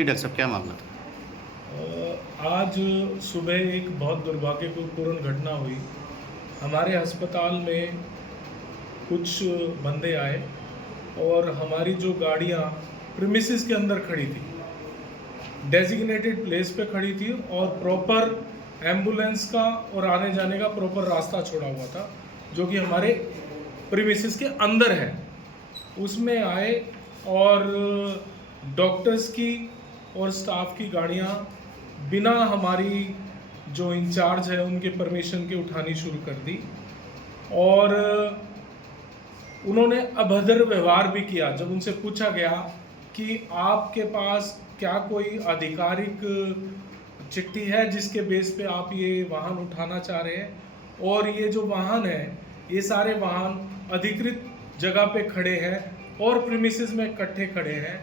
जी doctor साहब, क्या मामला था? आज सुबह एक बहुत दुर्भाग्यपूर्ण घटना हुई। हमारे अस्पताल में कुछ बंदे आए और हमारी जो गाड़ियाँ प्रीमिसेस के अंदर खड़ी थी, डेजिग्नेटेड प्लेस पे खड़ी थी और प्रॉपर एम्बुलेंस का और आने जाने का प्रॉपर रास्ता छोड़ा हुआ था, जो कि हमारे प्रीमिसेस के अंदर है। उसमें आए और डॉक्टर्स की और स्टाफ की गाड़ियाँ बिना हमारी जो इंचार्ज है उनके परमिशन के उठानी शुरू कर दी और उन्होंने अभद्र व्यवहार भी किया। जब उनसे पूछा गया कि आपके पास क्या कोई आधिकारिक चिट्ठी है जिसके बेस पे आप ये वाहन उठाना चाह रहे हैं, और ये जो वाहन है ये सारे वाहन अधिकृत जगह पे खड़े हैं और प्रीमिसेस में इकट्ठे खड़े हैं,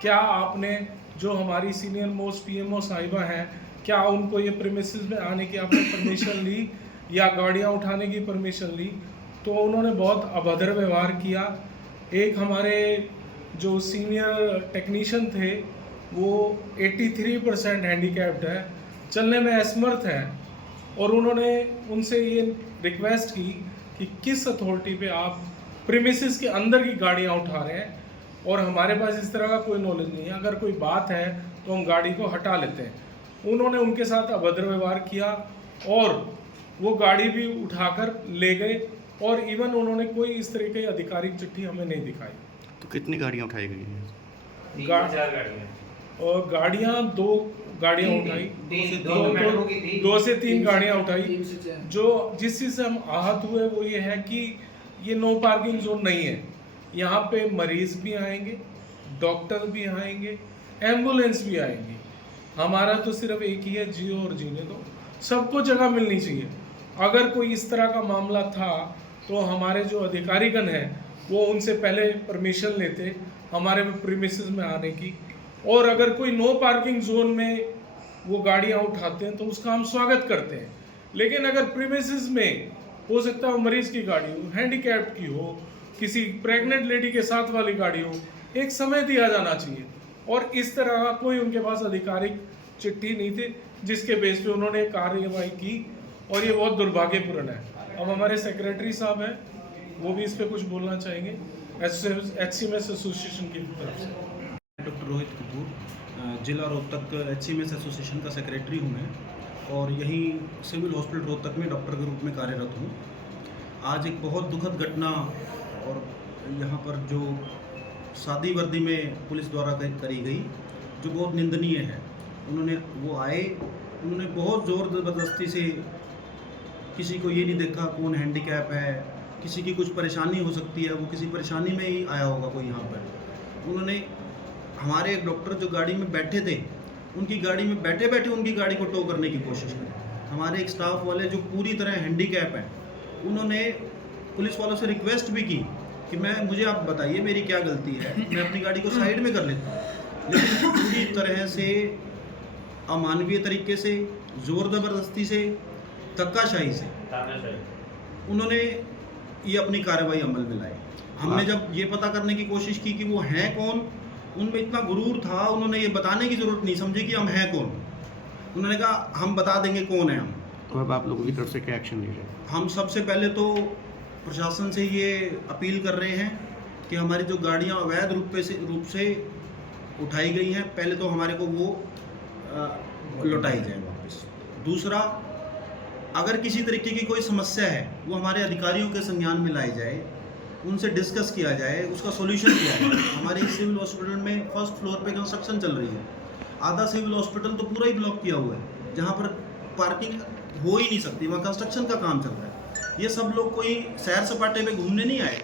क्या आपने जो हमारी सीनियर मोस्ट पीएमओ साहिबा हैं, क्या उनको ये प्रीमिसेस में आने की आपने परमिशन ली या गाड़ियाँ उठाने की परमिशन ली? तो उन्होंने बहुत अभद्र व्यवहार किया। एक हमारे जो सीनियर टेक्नीशियन थे वो 83% हैंडीकैप्ड है, चलने में असमर्थ है, और उन्होंने उनसे ये रिक्वेस्ट की कि किस अथॉरिटी पे आप प्रीमिसेस के अंदर की गाड़ियाँ उठा रहे हैं, और हमारे पास इस तरह का कोई नॉलेज नहीं है, अगर कोई बात है तो हम गाड़ी को हटा लेते हैं। उन्होंने उनके साथ अभद्र व्यवहार किया और वो गाड़ी भी उठाकर ले गए, और इवन उन्होंने कोई इस तरह की आधिकारिक चिट्ठी हमें नहीं दिखाई। तो कितनी गाड़ियाँ उठाई गई हैं? और गाड़ियाँ दो गाड़ियाँ उठाई, दो से तीन गाड़ियाँ उठाई। जो जिस चीज़ से हम आहत हुए वो ये है कि ये नो पार्किंग जोन नहीं है, यहाँ पे मरीज भी आएंगे, डॉक्टर भी आएंगे, एम्बुलेंस भी आएंगी। हमारा तो सिर्फ एक ही है, जियो और जीने दो। सबको जगह मिलनी चाहिए। अगर कोई इस तरह का मामला था तो हमारे जो अधिकारीगण हैं वो उनसे पहले परमिशन लेते हमारे प्रीमिसेस में आने की, और अगर कोई नो पार्किंग जोन में वो गाड़ियाँ उठाते हैं तो उसका हम स्वागत करते हैं। लेकिन अगर प्रीमिसेस में हो सकता है मरीज की गाड़ी हो, हैंडीकैप्ड की हो, किसी प्रेग्नेंट लेडी के साथ वाली गाड़ी हो, एक समय दिया जाना चाहिए। और इस तरह का कोई उनके पास आधिकारिक चिट्ठी नहीं थी जिसके बेस पे उन्होंने कार्यवाही की, और ये बहुत दुर्भाग्यपूर्ण है। अब हमारे सेक्रेटरी साहब हैं, वो भी इस पे कुछ बोलना चाहेंगे HCMS एसोसिएशन की तरफ से। डॉक्टर रोहित कपूर, जिला रोहतक HCMS एसोसिएशन का सेक्रेटरी हूँ मैं, और यहीं सिविल हॉस्पिटल रोहतक में डॉक्टर के रूप में कार्यरत हूँ। आज एक बहुत दुखद घटना, और यहाँ पर जो सादी वर्दी में पुलिस द्वारा करी गई जो बहुत निंदनीय है। वो आए, उन्होंने बहुत ज़ोर ज़बरदस्ती से, किसी को ये नहीं देखा कौन हैंडीकैप है, किसी की कुछ परेशानी हो सकती है, वो किसी परेशानी में ही आया होगा कोई यहाँ पर। उन्होंने हमारे एक डॉक्टर जो गाड़ी में बैठे थे उनकी गाड़ी में बैठे बैठे उनकी गाड़ी को टो करने की कोशिश की। हमारे एक स्टाफ वाले जो पूरी तरह हैंडीकैप हैं, उन्होंने पुलिस वालों से रिक्वेस्ट भी की कि मुझे आप बताइए मेरी क्या गलती है, मैं अपनी गाड़ी को साइड में कर लेता हूँ। लेकिन पूरी तरह से अमानवीय तरीके से, ज़ोर ज़बरदस्ती से, धक्काशाही से उन्होंने ये अपनी कार्रवाई अमल में लाई। हमने जब ये पता करने की कोशिश की कि वो हैं कौन, उनमें इतना गुरूर था, उन्होंने ये बताने की ज़रूरत नहीं समझी कि हम हैं कौन। उन्होंने कहा हम बता देंगे कौन है हम। तो अब आप लोगों की तरफ से क्या एक्शन ले रहे हैं? हम सबसे पहले तो प्रशासन से ये अपील कर रहे हैं कि हमारी जो गाड़ियाँ अवैध रूप से उठाई गई हैं, पहले तो हमारे को वो लौटाई जाए वापस। दूसरा, अगर किसी तरीके की कोई समस्या है वो हमारे अधिकारियों के संज्ञान में लाई जाए, उनसे डिस्कस किया जाए, उसका सॉल्यूशन किया जाए। हमारे सिविल हॉस्पिटल में फर्स्ट फ्लोर पे कंस्ट्रक्शन चल रही है, आधा सिविल हॉस्पिटल तो पूरा ही ब्लॉक किया हुआ है, जहाँ पर पार्किंग हो ही नहीं सकती, वहाँ कंस्ट्रक्शन का काम चल रहा है। ये सब लोग कोई सैर सपाटे पे घूमने नहीं आए,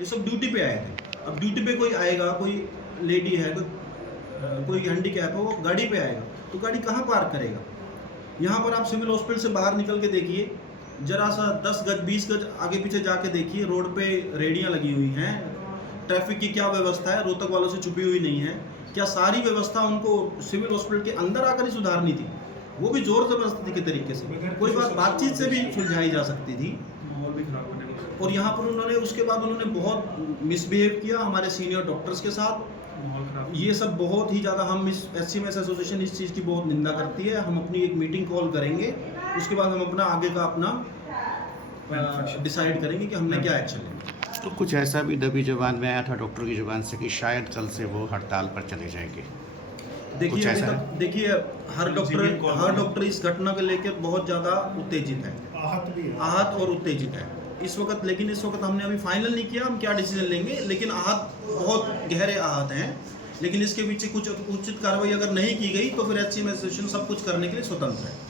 ये सब ड्यूटी पे आए थे। अब ड्यूटी पे कोई आएगा, कोई लेडी है, कोई हैंडीकैप है, वो गाड़ी पे आएगा तो गाड़ी कहाँ पार्क करेगा? यहाँ पर आप सिविल हॉस्पिटल से बाहर निकल के देखिए, जरा सा 10 गज 20 गज आगे पीछे जाके देखिए, रोड पे रेडियाँ लगी हुई हैं। ट्रैफिक की क्या व्यवस्था है, रोहतक वालों से छुपी हुई नहीं है। क्या सारी व्यवस्था उनको सिविल हॉस्पिटल के अंदर आकर ही सुधारनी थी? वो भी जोर जबरदस्ती के तरीके से, कोई बातचीत से भी सुलझाई जा सकती थी। और यहाँ पर उसके बाद उन्होंने बहुत मिसबिहेव किया हमारे सीनियर डॉक्टर्स के साथ, माहौल खराब। ये सब बहुत ही ज़्यादा, हम इस SCMS एसोसिएशन इस चीज़ की बहुत निंदा करती है। हम अपनी एक मीटिंग कॉल करेंगे, उसके बाद हम अपना आगे का अपना डिसाइड करेंगे कि हमने क्या एक्शन लेंगे। तो कुछ ऐसा भी दबी जुबान में आया था डॉक्टर की जुबान से कि शायद कल से वो हड़ताल पर चले जाएंगे। कुछ देखिए ऐसा अभी तक देखिए हर डॉक्टर इस घटना को लेकर बहुत ज़्यादा उत्तेजित है, आहत और उत्तेजित है इस वक्त। लेकिन इस वक्त हमने अभी फाइनल नहीं किया हम क्या डिसीजन लेंगे, लेकिन आहत बहुत गहरे आहत हैं। लेकिन इसके पीछे कुछ उचित कार्रवाई अगर नहीं की गई तो फिर SCMS एसोसिएशन सब कुछ करने के लिए स्वतंत्र है।